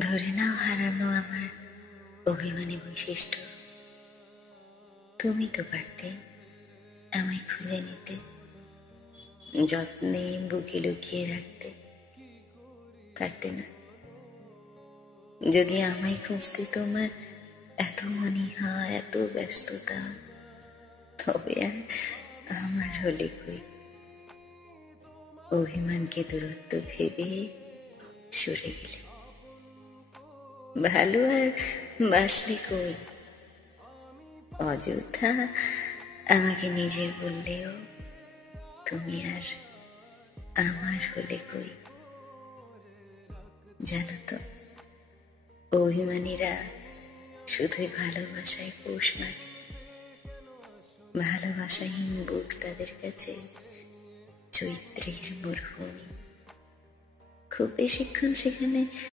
ধরে নাও হারানো আমার অভিমানী বৈশিষ্ট্য। তুমি তো পারতে আমায় খুঁজে নিতে, যত্নে বুকে লুকিয়ে রাখতে। পারতে না? যদি আমায় খুঁজতে তোমার এত অনীহা, এত ব্যস্ততা, তবে আর আমার হলে কই? অভিমানকে দূরত্ব ভেবে সরে গেলে। ভালো আর বাসলে কই? অযথা আমাকে নিজের বললেও তুমি আর আমার হলে কই? জানো তো, অভিমানীরা শুধুই ভালোবাসায় পোষ মারে। ভালোবাসাহীন বুক তাদের কাছে চৈত্রের মরুভূমি। খুব বেশিক্ষণ সেখানে